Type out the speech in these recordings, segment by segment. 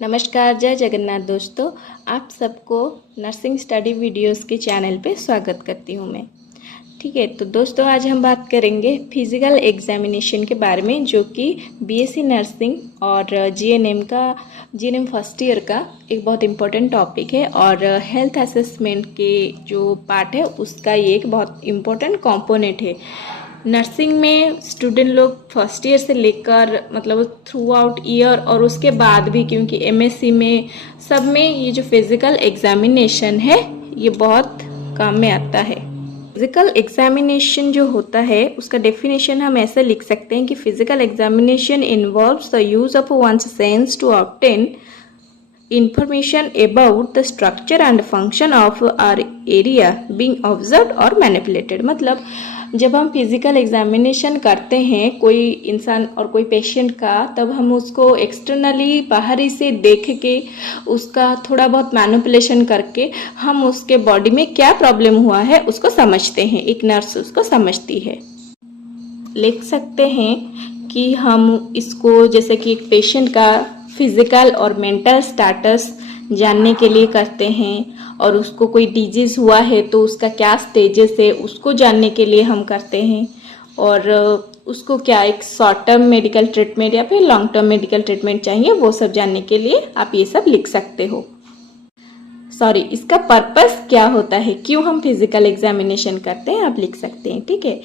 नमस्कार, जय जगन्नाथ दोस्तों। आप सबको नर्सिंग स्टडी वीडियोस के चैनल पे स्वागत करती हूँ मैं। ठीक है, तो दोस्तों आज हम बात करेंगे फिजिकल एग्जामिनेशन के बारे में, जो कि बीएससी नर्सिंग और जीएनएम फर्स्ट ईयर का एक बहुत इम्पोर्टेंट टॉपिक है। और हेल्थ असेसमेंट के जो पार्ट है उसका ये एक बहुत इम्पोर्टेंट कंपोनेंट है। नर्सिंग में स्टूडेंट लोग फर्स्ट ईयर से लेकर मतलब थ्रू आउट ईयर और उसके बाद भी, क्योंकि एमएससी में सब में ये जो फिजिकल एग्जामिनेशन है ये बहुत काम में आता है। फिजिकल एग्जामिनेशन जो होता है उसका डेफिनेशन हम ऐसे लिख सकते हैं कि physical examination involves the use of one's senses to obtain information about the structure and function of our area being observed or manipulated। मतलब जब हम फिजिकल एग्जामिनेशन करते हैं कोई इंसान और कोई पेशेंट का, तब हम उसको एक्सटर्नली बाहरी से देख के उसका थोड़ा बहुत मैनिपुलेशन करके हम उसके बॉडी में क्या प्रॉब्लम हुआ है उसको समझते हैं। एक नर्स उसको समझती है। लिख सकते हैं कि हम इसको जैसे कि एक पेशेंट का फिजिकल और मेंटल स्टेटस जानने के लिए करते हैं, और उसको कोई डिजीज हुआ है तो उसका क्या स्टेजेस है उसको जानने के लिए हम करते हैं, और उसको क्या एक शॉर्ट टर्म मेडिकल ट्रीटमेंट या फिर लॉन्ग टर्म मेडिकल ट्रीटमेंट चाहिए वो सब जानने के लिए आप ये सब लिख सकते हो। इसका पर्पस क्या होता है, क्यों हम फिजिकल एग्जामिनेशन करते हैं, आप लिख सकते हैं। ठीक है,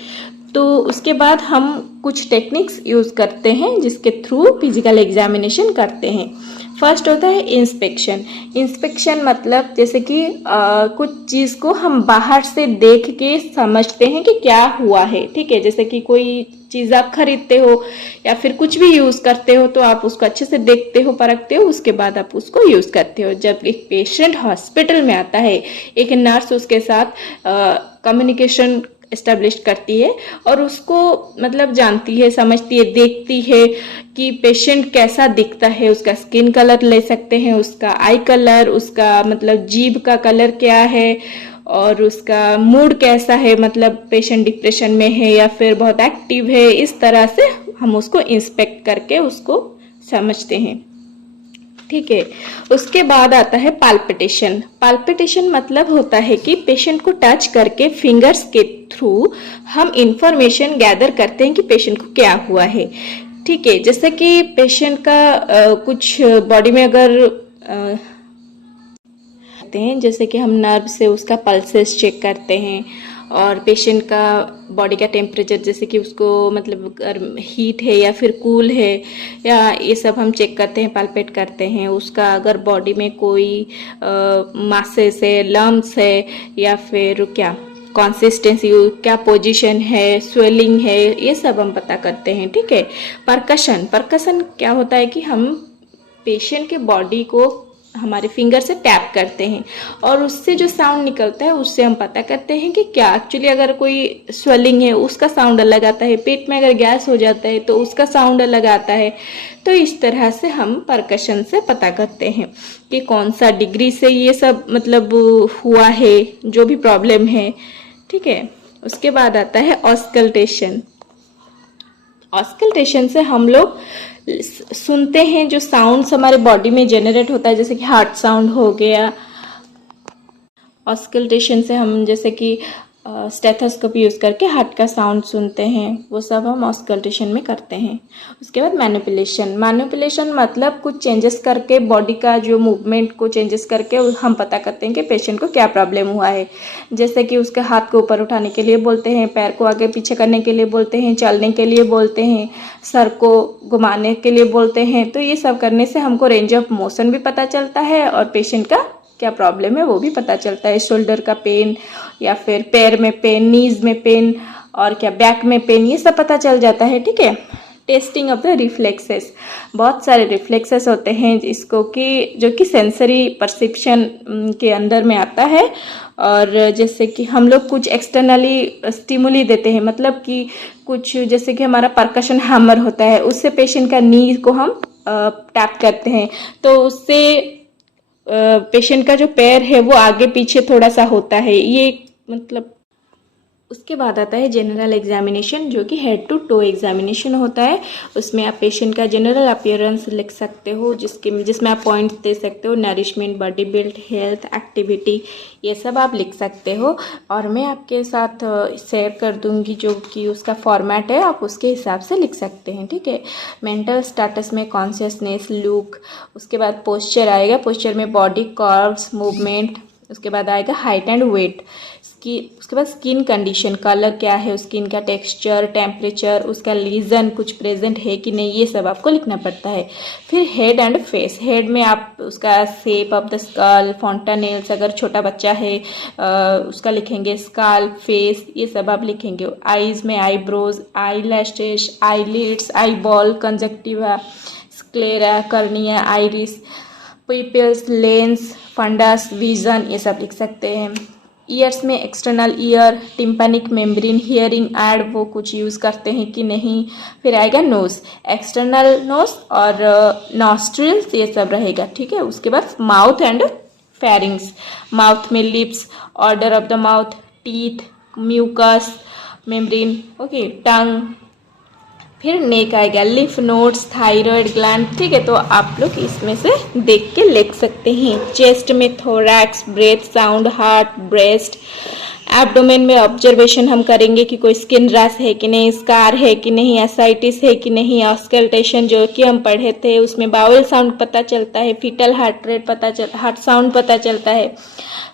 तो उसके बाद हम कुछ टेक्निक्स यूज करते हैं जिसके थ्रू फिजिकल एग्जामिनेशन करते हैं। फर्स्ट होता है इंस्पेक्शन। इंस्पेक्शन मतलब जैसे कि कुछ चीज़ को हम बाहर से देख के समझते हैं कि क्या हुआ है। ठीक है, जैसे कि कोई चीज़ आप खरीदते हो या फिर कुछ भी यूज़ करते हो तो आप उसको अच्छे से देखते हो, परखते हो, उसके बाद आप उसको यूज़ करते हो। जब एक पेशेंट हॉस्पिटल में आता है, एक नर्स उसके साथ कम्युनिकेशन एस्टेब्लिश करती है और उसको मतलब जानती है, समझती है, देखती है कि पेशेंट कैसा दिखता है। उसका स्किन कलर ले सकते हैं, उसका आई कलर, उसका मतलब जीभ का कलर क्या है, और उसका मूड कैसा है, मतलब पेशेंट डिप्रेशन में है या फिर बहुत एक्टिव है। इस तरह से हम उसको इंस्पेक्ट करके उसको समझते हैं। ठीक है, उसके बाद आता है पाल्पिटेशन। पाल्पिटेशन मतलब होता है कि पेशेंट को टच करके फिंगर्स के थ्रू हम इंफॉर्मेशन गैदर करते हैं कि पेशेंट को क्या हुआ है। ठीक है, जैसे कि पेशेंट का कुछ बॉडी में अगर जैसे कि हम नर्व से उसका पल्सेस चेक करते हैं, और पेशेंट का बॉडी का टेम्परेचर, जैसे कि उसको मतलब हीट है या फिर कूल है, या ये सब हम चेक करते हैं, पाल्पेट करते हैं। उसका अगर बॉडी में कोई मासेस है, लम्स है, या फिर क्या कंसिस्टेंसी, क्या पोजीशन है, स्वेलिंग है, ये सब हम पता करते हैं। ठीक है, परकशन क्या होता है कि हम पेशेंट के बॉडी को हमारे फिंगर से टैप करते हैं और उससे जो साउंड निकलता है उससे हम पता करते हैं कि क्या एक्चुअली, अगर कोई स्वेलिंग है उसका साउंड अलग आता है, पेट में अगर गैस हो जाता है तो उसका साउंड अलग आता है। तो इस तरह से हम परकशन से पता करते हैं कि कौन सा डिग्री से ये सब मतलब हुआ है, जो भी प्रॉब्लम है। ठीक है, उसके बाद आता है ऑस्कल्टेशन। ऑस्कल्टेशन से हम लोग सुनते हैं जो साउंड्स हमारे बॉडी में जनरेट होता है, जैसे कि हार्ट साउंड हो गया। ऑस्कल्टेशन से हम जैसे कि स्टेथोस्कोप यूज़ करके हार्ट का साउंड सुनते हैं, वो सब हम ऑस्कल्टेशन में करते हैं। उसके बाद मैनिपुलेशन मतलब कुछ चेंजेस करके बॉडी का जो मूवमेंट को चेंजेस करके हम पता करते हैं कि पेशेंट को क्या प्रॉब्लम हुआ है। जैसे कि उसके हाथ को ऊपर उठाने के लिए बोलते हैं, पैर को आगे पीछे करने के लिए बोलते हैं, चलने के लिए बोलते हैं, सर को घुमाने के लिए बोलते हैं। तो ये सब करने से हमको रेंज ऑफ मोशन भी पता चलता है और पेशेंट का क्या प्रॉब्लम है वो भी पता चलता है। शोल्डर का पेन या फिर पैर में पेन, नीज में पेन, और क्या बैक में पेन, ये सब पता चल जाता है। ठीक है, टेस्टिंग ऑफ द रिफ्लेक्सेस। बहुत सारे रिफ्लेक्सेस होते हैं जिसको कि जो कि सेंसरी परसेप्शन के अंदर में आता है। और जैसे कि हम लोग कुछ एक्सटर्नली स्टिमुली देते हैं, मतलब कि कुछ जैसे कि हमारा परकशन हैमर होता है, उससे पेशेंट का नी को हम टैप करते हैं, तो उससे पेशेंट का जो पैर है वो आगे पीछे थोड़ा सा होता है। ये मतलब उसके बाद आता है जनरल एग्जामिनेशन, जो कि हेड टू टो एग्जामिनेशन होता है। उसमें आप पेशेंट का जनरल अपीयरेंस लिख सकते हो, जिसमें आप पॉइंट्स दे सकते हो, nourishment, body build, health, activity, ये सब आप लिख सकते हो। और मैं आपके साथ शेयर कर दूंगी जो कि उसका फॉर्मेट है, आप उसके हिसाब से लिख सकते हैं, ठीक है। मेंटल स्टेटस में कॉन्शियसनेस, लुक, उसके बाद पोस्चर आएगा, पोस्चर में बॉडी कर्व्स, मूवमेंट, उसके बाद आएगा हाइट एंड वेट, उसके बाद स्किन कंडीशन, कलर क्या है, स्किन का टेक्सचर, टेम्परेचर, उसका लीजन कुछ प्रेजेंट है कि नहीं, ये सब आपको लिखना पड़ता है। फिर हेड एंड फेस, हेड में आप उसका shape of the skull, fontanelles, अगर छोटा बच्चा है उसका लिखेंगे, स्कल, फेस, ये सब आप लिखेंगे। आईज में eyebrows, eye lashes, eye lids, eye ball, conjunctiva, sclera, cornea, iris, pupils, lens, fundus, vision, ये सब लिख सकते हैं। ईयर्स में external ear, tympanic membrane, hearing aid वो कुछ यूज़ करते हैं कि नहीं। फिर आएगा नोज, एक्सटर्नल नोज और नॉस्ट्रिल्स, ये सब रहेगा, ठीक है। उसके बाद माउथ एंड फेरिंग्स, माउथ में lips, order of the mouth, teeth, mucous membrane, okay, tongue. फिर नेक आएगा, लिफ नोड्स, थायराइड ग्लैंड, ठीक है। तो आप लोग इसमें से देख के लिख सकते हैं। चेस्ट में thorax, breath, sound, heart, breast. Abdomen में ऑब्जर्वेशन हम करेंगे कि कोई स्किन रैश है कि नहीं, स्कार है कि नहीं, एसाइटिस है कि नहीं, ऑस्कल्टेशन जो कि हम पढ़े थे उसमें बाउल साउंड पता चलता है, fetal heart rate heart sound पता चलता है।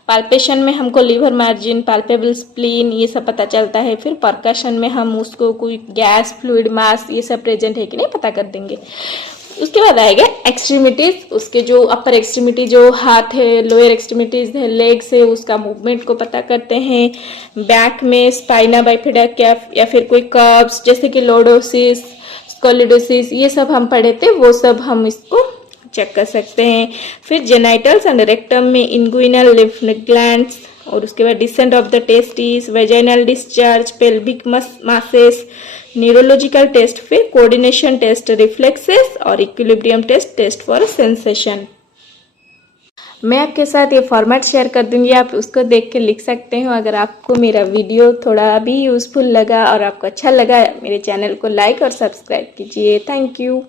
पाल्पेशन में हमको लीवर मार्जिन, पाल्पेबल स्प्लीन, ये सब पता चलता है। फिर परकशन में हम उसको कोई गैस, फ्लूइड, मास, ये सब प्रेजेंट है कि नहीं पता कर देंगे। उसके बाद आएगा एक्सट्रीमिटीज, उसके जो अपर एक्सट्रीमिटी जो हाथ है, लोअर एक्सट्रीमिटीज है, लेग्स है, उसका मूवमेंट को पता करते हैं। बैक में स्पाइना बाइफिडा या फिर कोई कर्व्स जैसे कि लॉर्डोसिस, स्कोलिडोसिस, ये सब हम पढ़े थे, वो सब हम इसको चेक कर सकते हैं। फिर जेनाइटल्स एंड रेक्टम में इंगुइनल लिम्फ ग्लैंड्स, और उसके बाद descent of the testis, vaginal discharge, pelvic masses, neurological test, फिर कोऑर्डिनेशन टेस्ट, रिफ्लेक्सेस और इक्विलिब्रियम टेस्ट फॉर सेंसेशन। मैं आपके साथ ये फॉर्मेट शेयर कर दूंगी, आप उसको देख के लिख सकते हो। अगर आपको मेरा वीडियो थोड़ा भी यूजफुल लगा और आपको अच्छा लगा, मेरे चैनल को लाइक और सब्सक्राइब कीजिए। Thank you.